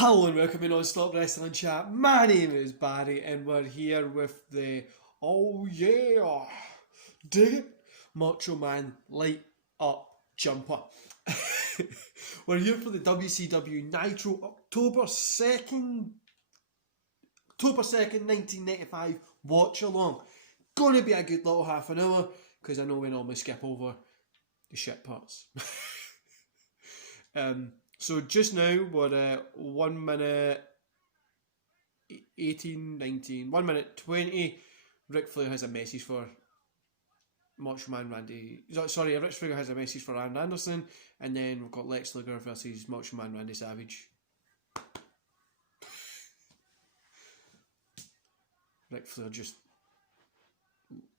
Hello and welcome to Non-Stop Wrestling Chat. My name is Barry and we're here with the oh yeah, dig it, Macho Man light up jumper. We're here for the WCW Nitro October 2nd, 1995 watch along. Gonna be a good little half an hour because I know we normally skip over the shit parts. So just now we're at 1 minute 18, 19, 1 minute 20. Ric Flair has a message for Macho Man Randy. Sorry, Ric Flair has a message for Arn Anderson, and then we've got Lex Luger versus Macho Man Randy Savage. Ric Flair just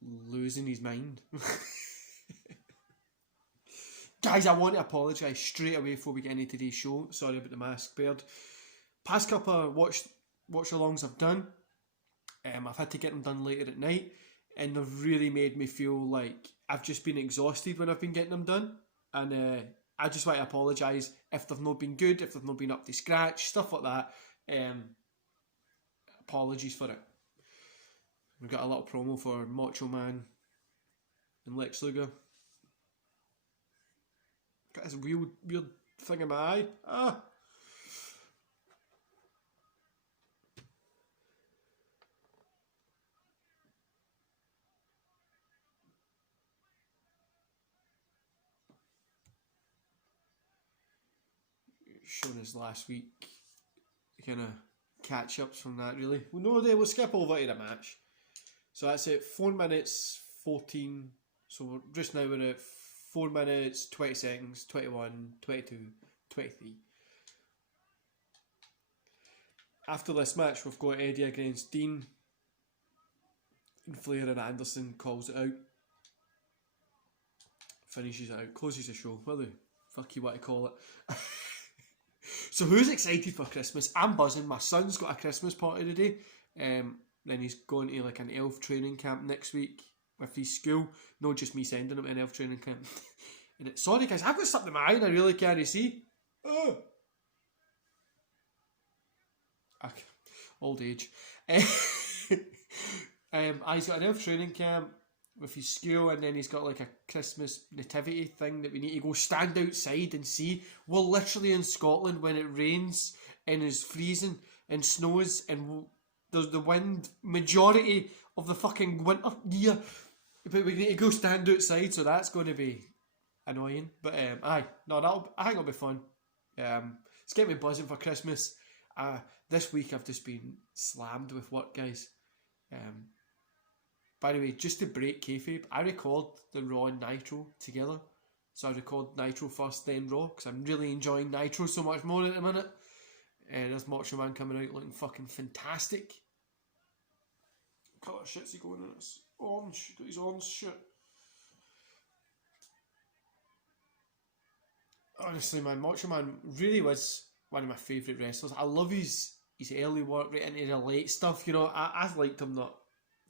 losing his mind. Guys, I want to apologise straight away before we get into today's show. Sorry about the mask beard. Past couple of watch-alongs I've done, I've had to get them done later at night, and they've really made me feel like I've just been exhausted when I've been getting them done. And I just want to apologise if they've not been good, if they've not been up to scratch, stuff like that. Apologies for it. We've got a little promo for Macho Man and Lex Luger. Got this weird thing in my eye. Shown us last week, kind of catch-ups from that really. Well, no, we'll skip over to the match. So that's it, 4 minutes 14. So just now we're at 4 minutes 20 seconds, 21, 22, 23. After this match we've got Eddie against Dean, and Flair and Anderson calls it out. Finishes it out, closes the show, what the fuck you want to call it. So who's excited for Christmas? I'm buzzing. My son's got a Christmas party today. Then he's going to like an elf training camp next week with his school. Not just me sending him to an elf training camp. Sorry guys, I've got something in my eye and I really can't see. Old age. He's got an elf training camp with his school, and then he's got like a Christmas nativity thing that we need to go stand outside and see. We're literally in Scotland when it rains and is freezing and snows and there's the wind majority of the fucking winter year, but we need to go stand outside, so that's going to be annoying. But I think it'll be fun. It's getting me buzzing for Christmas. This week I've just been slammed with work, guys. By the way, just to break kayfabe, I record the Raw and Nitro together. So I record Nitro first, then Raw, because I'm really enjoying Nitro so much more at the minute. And there's Macho Man coming out looking fucking fantastic. What colour shit's he going in? It's orange. Got his orange shit. Honestly, man, Macho Man really was one of my favourite wrestlers. I love his early work right into the late stuff. You know, I've liked him the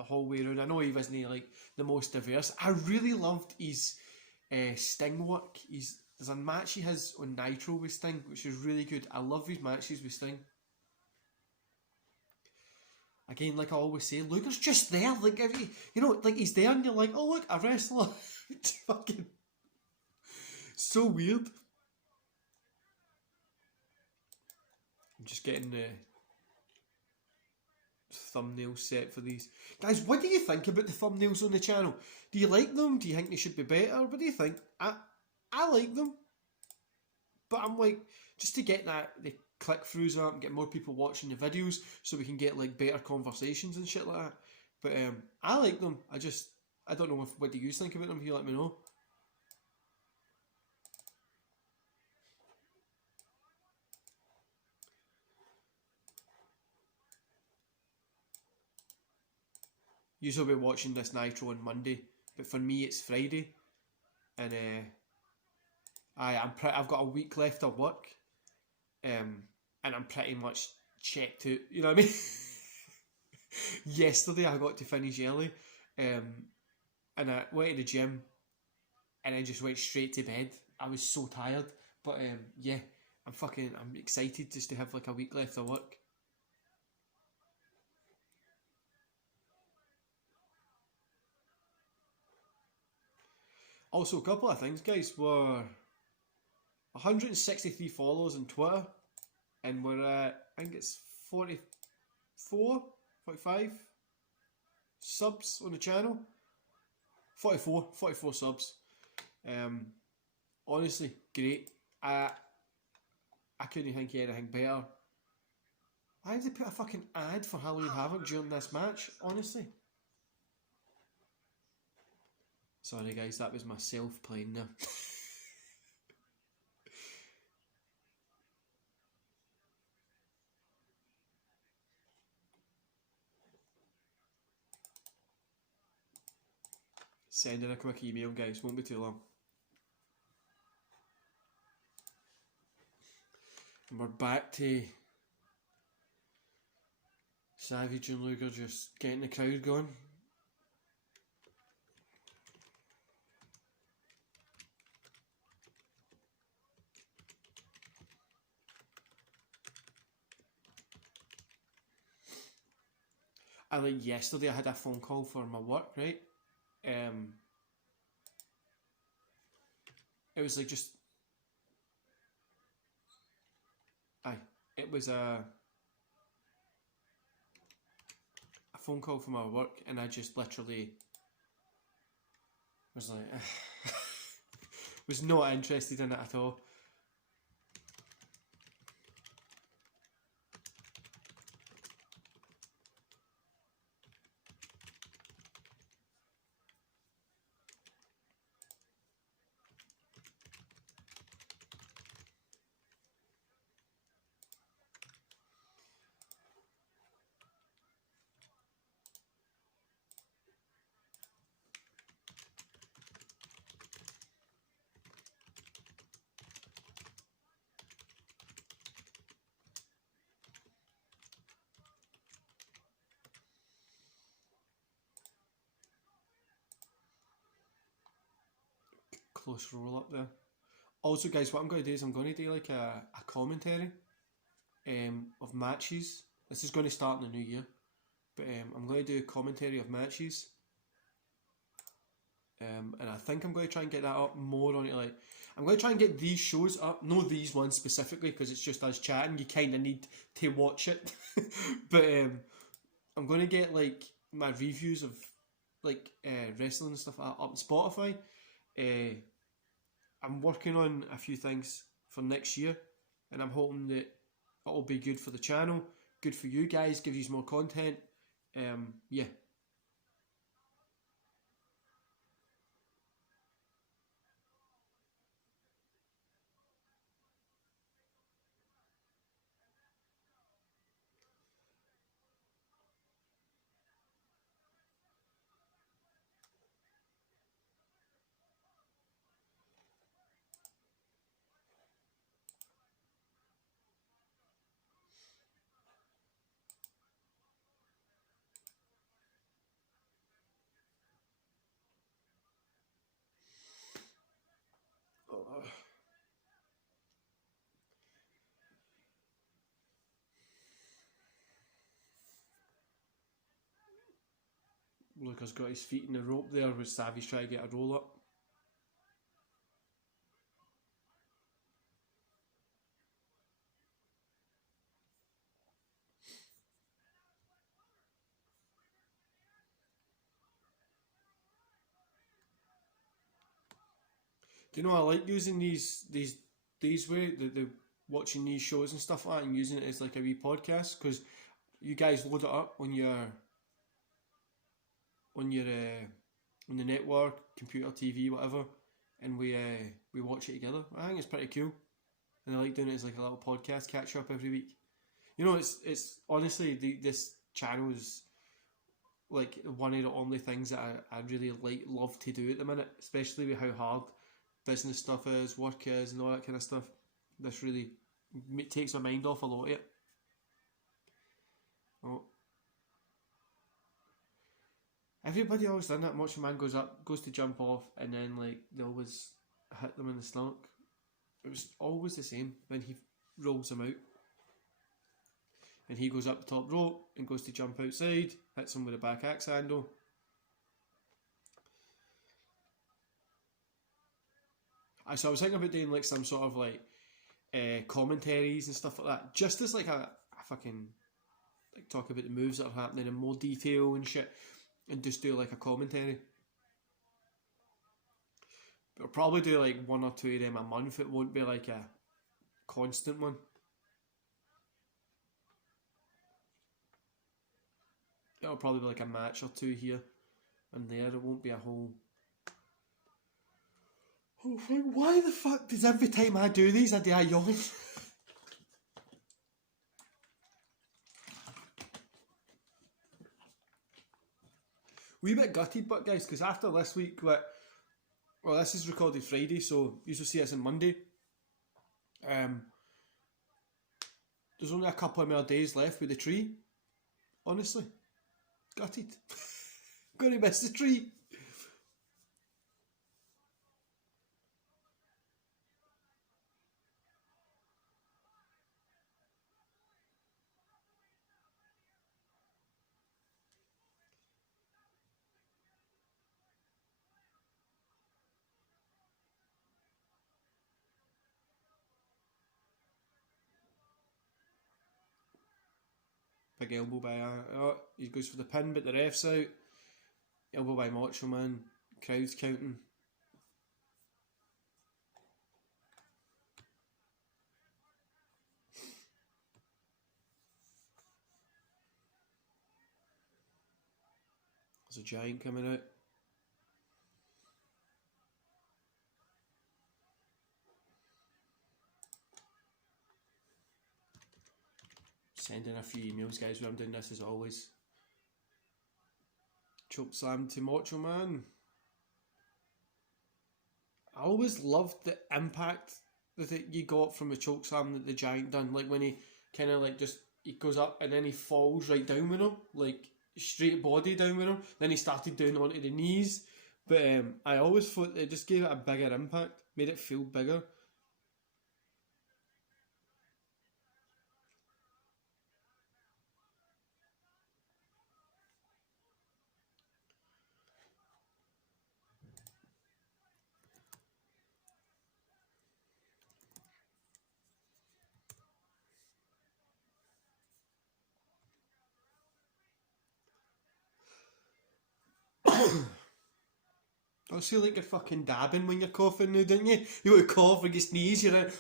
whole way around. I know he wasn't like the most diverse. I really loved his Sting work. There's a match he has on Nitro with Sting, which is really good. I love his matches with Sting. Again, like I always say, Luger's just there. Like like he's there, and you're like, oh look, a wrestler. It's fucking so weird. I'm just getting the thumbnail set for these. Guys, what do you think about the thumbnails on the channel? Do you like them? Do you think they should be better? What do you think? I like them, but I'm like, just to get the click-throughs up and get more people watching the videos so we can get like better conversations and shit like that. But I like them. I don't know what do you think about them. You let me know. Usually we're watching this Nitro on Monday, but for me it's Friday, and I've got a week left of work, and I'm pretty much checked out. You know what I mean? Yesterday I got to finish early, and I went to the gym, and I just went straight to bed. I was so tired, but yeah, I'm excited just to have like a week left of work. Also, a couple of things, guys. We're 163 followers on Twitter, and we're at, I think it's 44, 45 subs on the channel. 44 subs. Honestly, great. I couldn't think of anything better. Why did they put a fucking ad for Halloween Havoc during this match? Honestly. Sorry guys, that was myself playing there. Sending a quick email, guys, won't be too long. And we're back to Savage and Luger just getting the crowd going. Yesterday I had a phone call for my work, right? It was like just... It was a phone call from my work, and I just literally was like... was not interested in it at all. Close roll up there. Also, guys, what I'm going to do is I'm going to do like a commentary of matches. This is going to start in the new year, but I'm going to do a commentary of matches. And I think I'm going to try and get that up more on it. Like, I'm going to try and get these shows up, no these ones specifically, because it's just us chatting. You kind of need to watch it. But I'm going to get like my reviews of like wrestling and stuff up on Spotify. I'm working on a few things for next year, and I'm hoping that it'll be good for the channel, good for you guys, give you more content. Yeah. Luca's got his feet in the rope there with Savage trying to get a roll up. Do you know, I like using these way, the watching these shows and stuff like that, and using it as like a wee podcast, because you guys load it up on your on the network, computer, TV, whatever, and we watch it together. I think it's pretty cool, and I like doing it as like a little podcast catch up every week. You know, it's honestly this channel is like one of the only things that I really love to do at the minute, especially with how hard business stuff is, work is, and all that kind of stuff. This really takes my mind off a lot of it. Oh. Everybody always done that. Macho Man goes to jump off, and then like they always hit them in the stomach. It was always the same when he rolls him out. And he goes up the top rope and goes to jump outside, hits him with a back axe handle. So I was thinking about doing like some sort of like commentaries and stuff like that, just as like a fucking like talk about the moves that are happening in more detail and shit, and just do like a commentary. But I'll probably do like 1 or 2 of them a month. It won't be like a constant one. It'll probably be like a match or 2 here and there. It won't be a whole thing. Why the fuck does every time I do these I do a yawn? Wee bit gutted, but guys, because after this week, well, this is recorded Friday, so you will see us on Monday. There's only a couple of more days left with the tree. Honestly, gutted. Gonna miss the tree. Big elbow by he goes for the pin, but the ref's out. Elbow by Macho Man. Crowd's counting. There's a giant coming out. Sending a few emails, guys, when I'm doing this as always. Choke slam to Macho Man. I always loved the impact that you got from the choke slam that the giant done. Like when he kind of like just he goes up and then he falls right down with him, like straight body down with him. Then he started doing onto the knees. But I always thought it just gave it a bigger impact, made it feel bigger. I feel like you're fucking dabbing when you're coughing now, didn't you? You want to cough and you sneeze, you're like,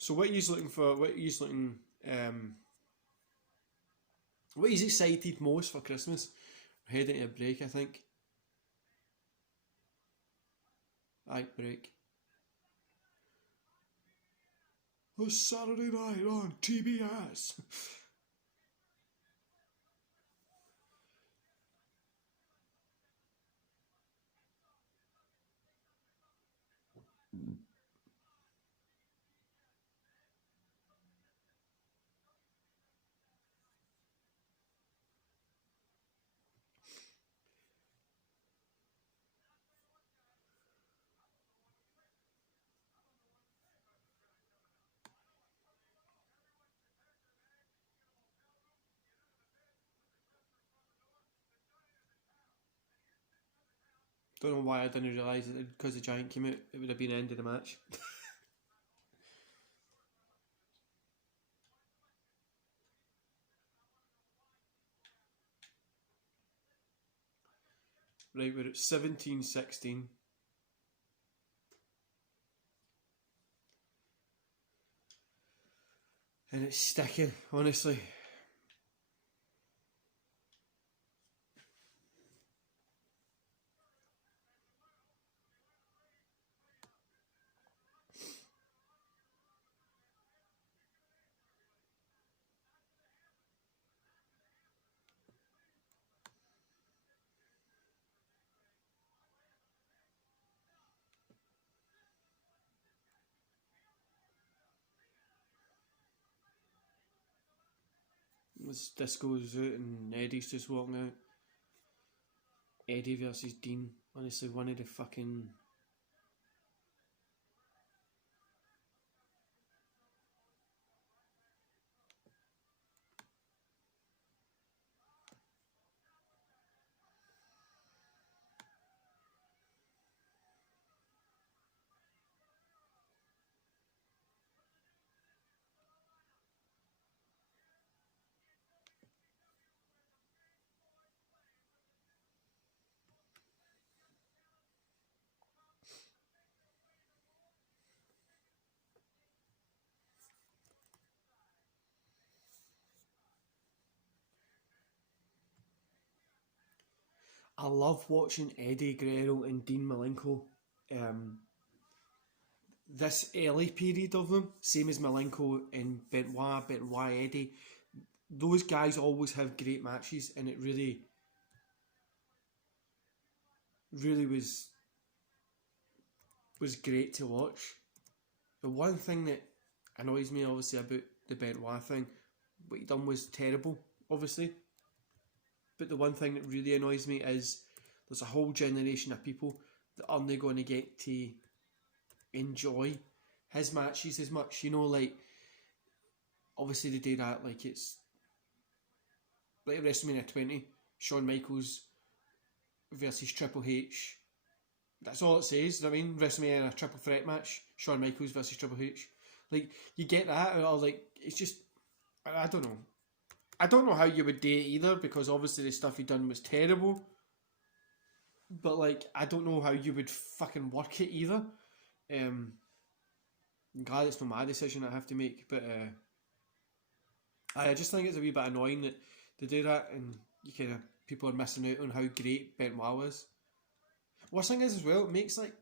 So what he's looking for, what he's excited most for Christmas? We're heading to a break, I think. Aye, break. A Saturday night on TBS. Don't know why I didn't realise that because the giant came out, it would have been the end of the match. Right, we're at 17-16. And it's sticking, honestly. As Disco's out and Eddie's just walking out. Eddie versus Dean. Honestly, one of the fucking. I love watching Eddie Guerrero and Dean Malenko. This early period of them, same as Malenko and Benoit Eddie, those guys always have great matches, and it really was great to watch. The one thing that annoys me, obviously, about the Benoit thing, what he done was terrible, obviously. But the one thing that really annoys me is there's a whole generation of people that aren't going to get to enjoy his matches as much. You know, like, obviously they do that, like it's like WrestleMania 20, Shawn Michaels versus Triple H. That's all it says. I mean, WrestleMania in a triple threat match, Shawn Michaels versus Triple H. Like, you get that, or like, it's just, I don't know. I don't know how you would do it either, because obviously the stuff he done was terrible. But like, I don't know how you would fucking work it either. I'm glad it's not my decision I have to make, but I just think it's a wee bit annoying that they do that, and you kind of people are missing out on how great Benoit was. Worst thing is as well, it makes like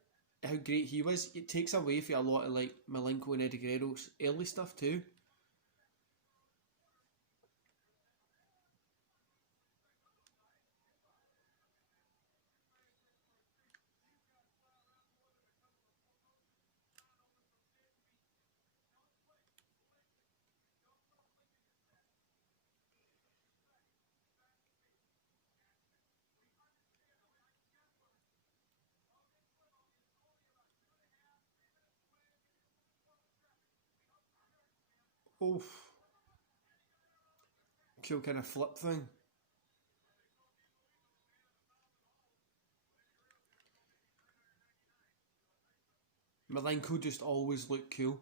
how great he was. It takes away from a lot of like Malenko and Eddie Guerrero's early stuff too. Oof, cool kind of flip thing. Malenko just always looked cool.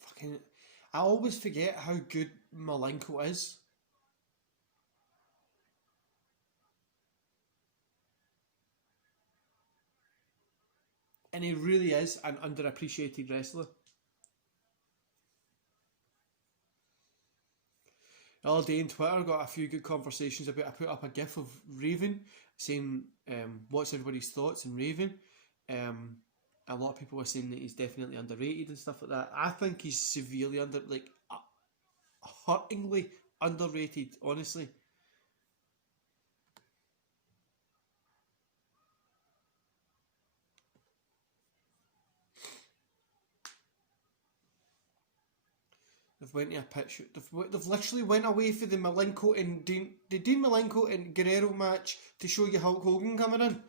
Fucking, I always forget how good Malenko is, and he really is an underappreciated wrestler. The other day on Twitter, got a few good conversations about. I put up a GIF of Raven saying, "What's everybody's thoughts on Raven?" Um, a lot of people were saying that he's definitely underrated and stuff like that. I think he's severely hurtingly underrated. Honestly, they've went to a picture. They've literally went away for the Malenko and Dean Malenko and Guerrero match to show you Hulk Hogan coming in.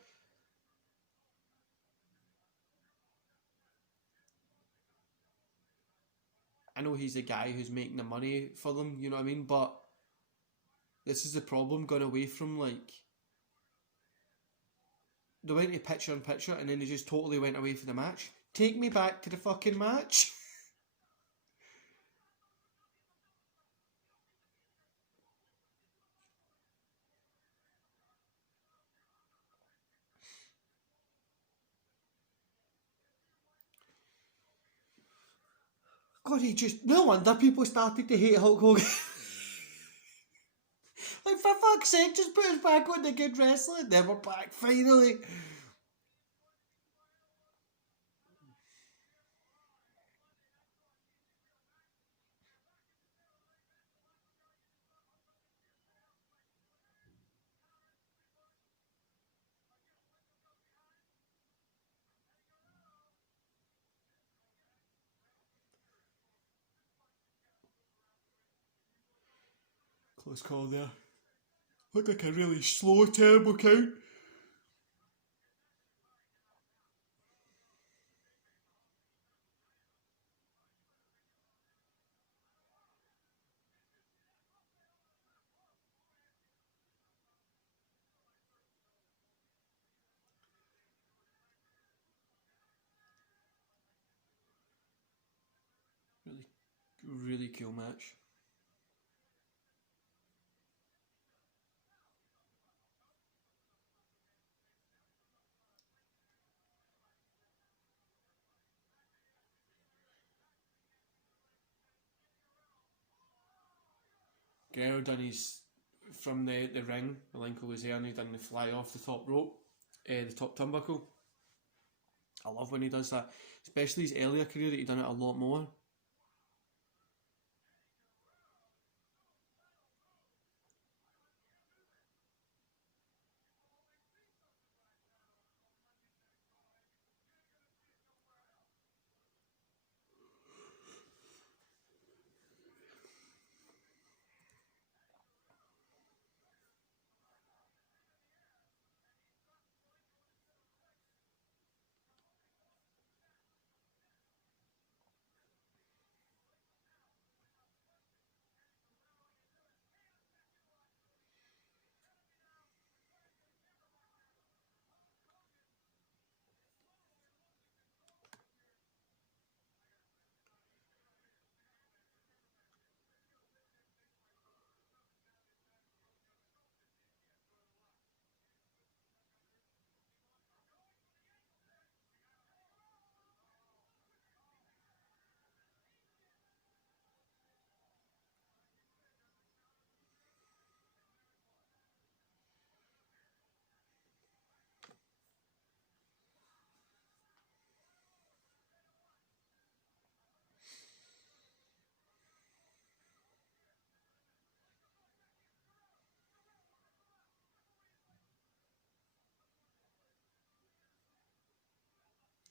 I know he's the guy who's making the money for them, you know what I mean? But this is the problem, gone away from like they went to picture in picture and then they just totally went away from the match. Take me back to the fucking match. God, he just no wonder people started to hate Hulk Hogan. Like for fuck's sake, just put us back on the good wrestling. Then we're back finally. Close call there. Looked like a really slow, terrible count. Really, really cool match. Guerrero done his from the ring. Malenko was there and he done the fly off the top rope, the top turnbuckle. I love when he does that, especially his earlier career that he done it a lot more.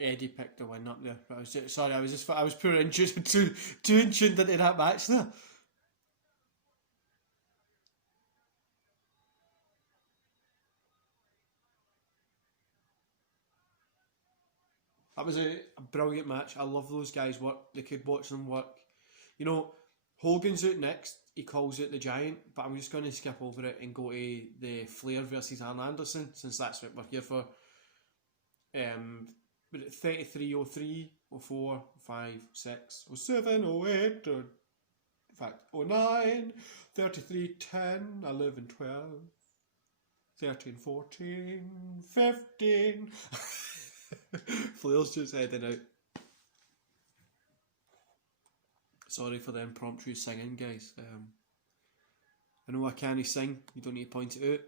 Eddie picked the win up there, but I was poor in too in tuned into that match there. That was a brilliant match. I love those guys' work. They could watch them work. You know, Hogan's out next. He calls it the Giant, but I'm just going to skip over it and go to the Flair versus Arn Anderson, since that's what we're here for. But at 33, 03, 04, 05, 06, 07, 08, or in fact 09, 33, 10, 11, 12, 13, 14, 15. Flair's just heading out. Sorry for the impromptu singing, guys. I know I can't sing. You don't need to point it out.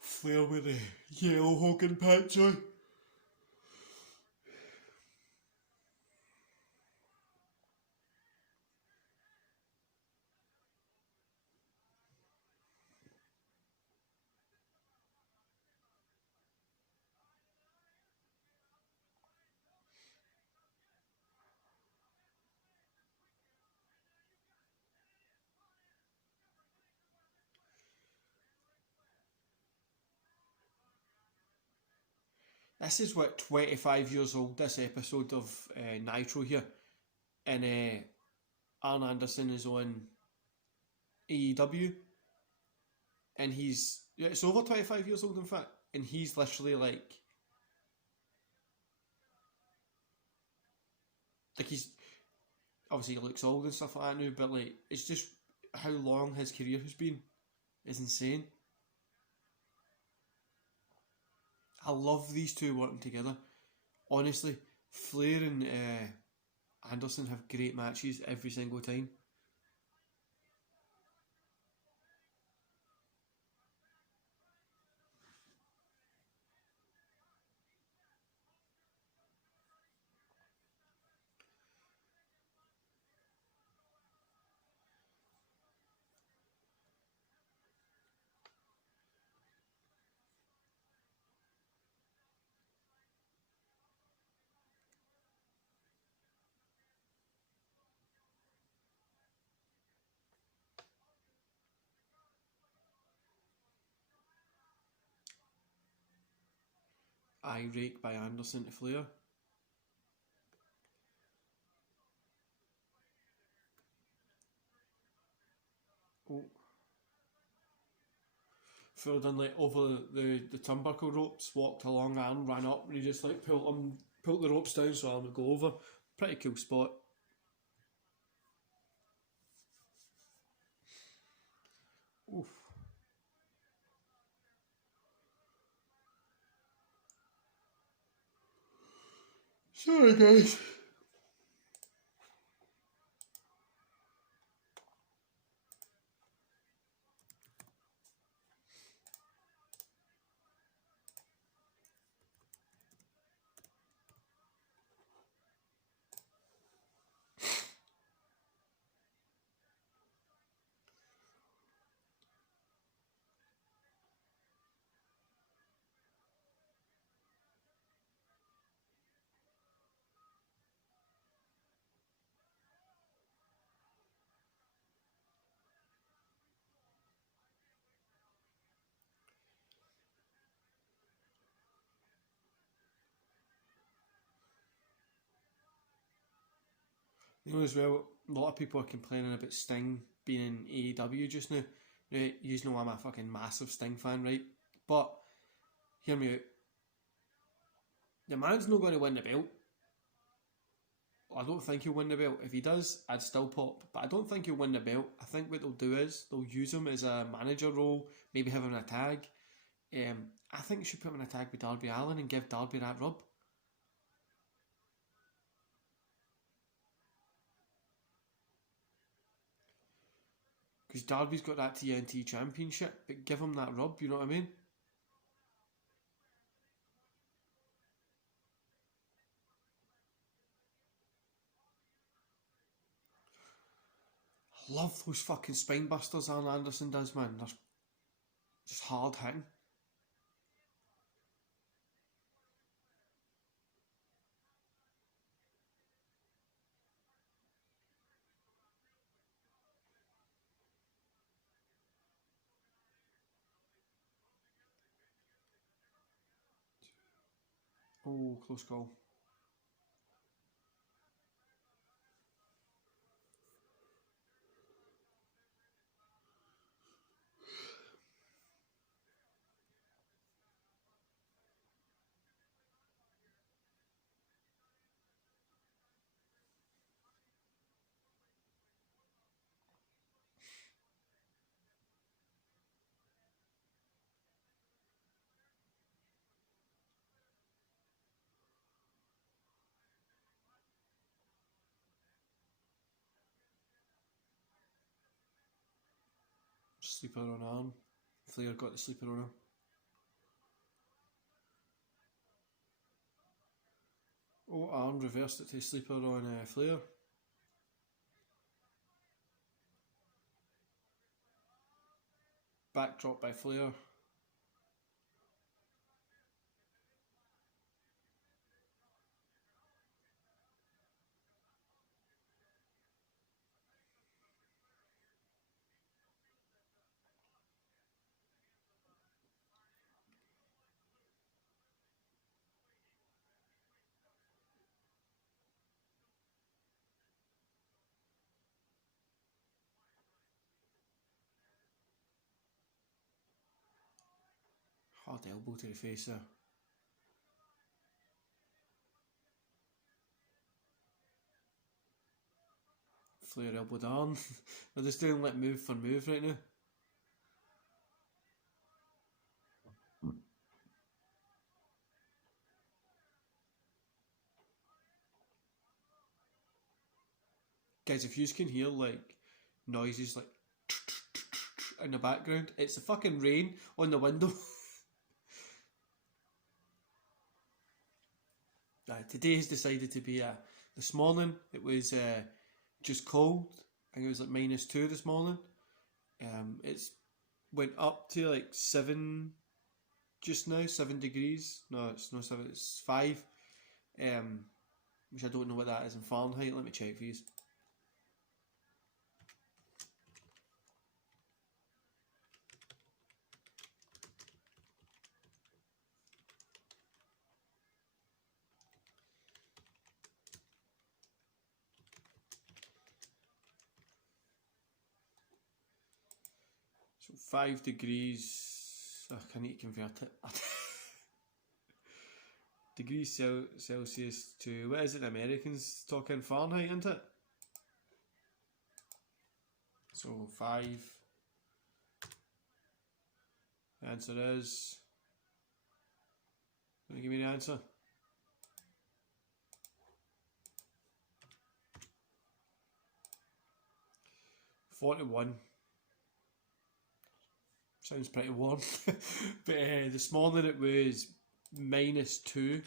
Flair with the yellow Hogan patch on. This is what 25 years old. This episode of Nitro here, and Arn Anderson is on AEW, and he's yeah, it's over 25 years old in fact, and he's literally like he's obviously he looks old and stuff like that now, but like it's just how long his career has been is insane. I love these two working together. Honestly, Flair and Anderson have great matches every single time. Eye rake by Anderson to Flair. Oh, Flair done like over the turnbuckle ropes, walked along, arm ran up, and he just like pulled the ropes down so arm would go over. Pretty cool spot. Oof. Sorry guys. You know as well, a lot of people are complaining about Sting being in AEW just now. Right, you know I'm a fucking massive Sting fan, right? But hear me out. The man's not going to win the belt. I don't think he'll win the belt. If he does, I'd still pop. But I don't think he'll win the belt. I think what they'll do is they'll use him as a manager role, maybe have him in a tag. I think they should put him in a tag with Darby Allin and give Darby that rub. Because Darby's got that TNT championship, but give him that rub, you know what I mean? Love those fucking spine busters Arn Anderson does, man. They're just hard hitting. Oh, close call. Sleeper on Arn. Flair got the sleeper on him. Oh, Arn reversed it to sleeper on Flair. Backdrop by Flair. Hard elbow to the face there. Flair elbow down. They're just doing like move for move right now. Guys, if you can hear like noises like in the background, it's the fucking rain on the window. Today has decided to be this morning it was just cold. I think it was like -2 this morning. It's went up to like 7 just now, 7 degrees. No, it's not 7, it's 5. Which I don't know what that is in Fahrenheit. Let me check for you. So 5 degrees, I need to convert it. Degrees Celsius to, what is it, Americans talking Fahrenheit, isn't it? So 5. The answer is, can you give me the answer? -41. Sounds pretty warm. But this morning it was -2.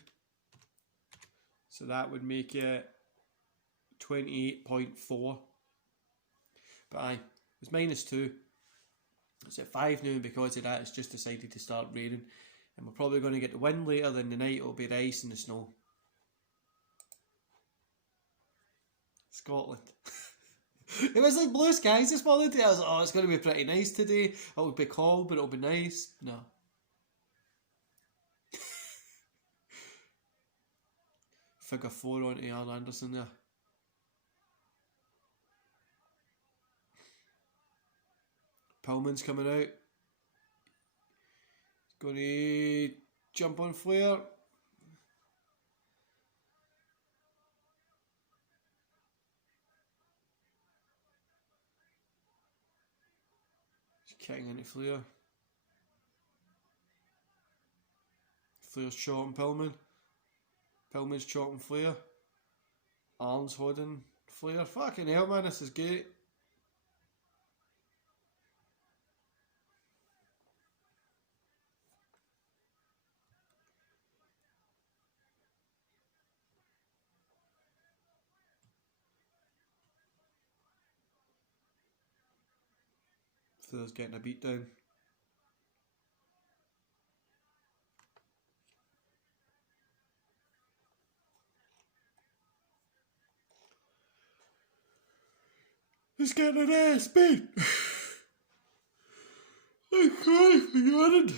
So that would make it 28.4. But aye, it's -2. It's at 5 now, and because of that it's just decided to start raining. And we're probably going to get the wind later, then the night it'll be the ice and the snow. Scotland. It was like blue skies this morning today. I was like, oh, it's going to be pretty nice today. It'll be cold, but it'll be nice. No. Figure 4 onto Arn Anderson there. Pillman's coming out. He's going to jump on Flair. Kicking into Flair. Flair's chopping Pillman. Pillman's chopping Flair. Arn's holding Flair. Fucking hell, man, this is great. Flair's getting a beat down. He's getting an ass beat. I can't forget it.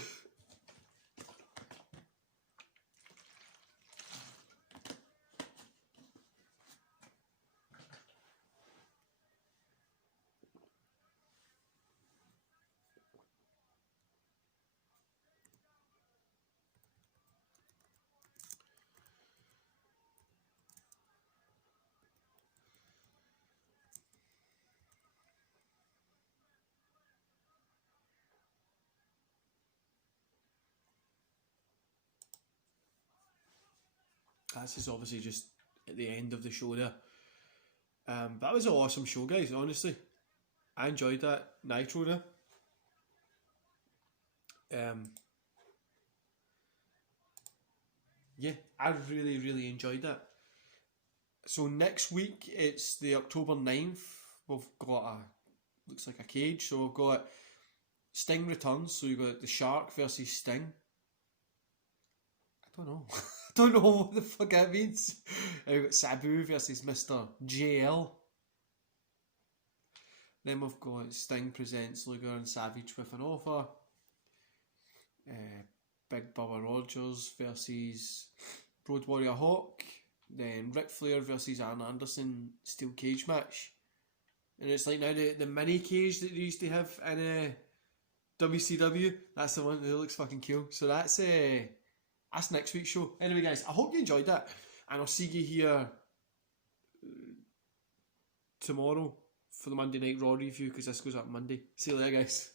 This is obviously just at the end of the show there. That was an awesome show, guys, honestly. I enjoyed that Nitro there. Yeah, I really, really enjoyed that. So next week, it's the October 9th. We've got looks like a cage. So we've got Sting returns. So you've got the Shark versus Sting. I don't know. I don't know what the fuck that means. We've got Sabu versus Mr. JL. Then we've got Sting presents Luger and Savage with an offer. Big Bubba Rogers versus Road Warrior Hawk. Then Ric Flair versus Arn Anderson steel cage match. And it's like now the mini cage that they used to have in WCW. That's the one that looks fucking cool. So that's next week's show. Anyway, guys, I hope you enjoyed that, and I'll see you here tomorrow for the Monday Night Raw review, because this goes up Monday. See you later, guys.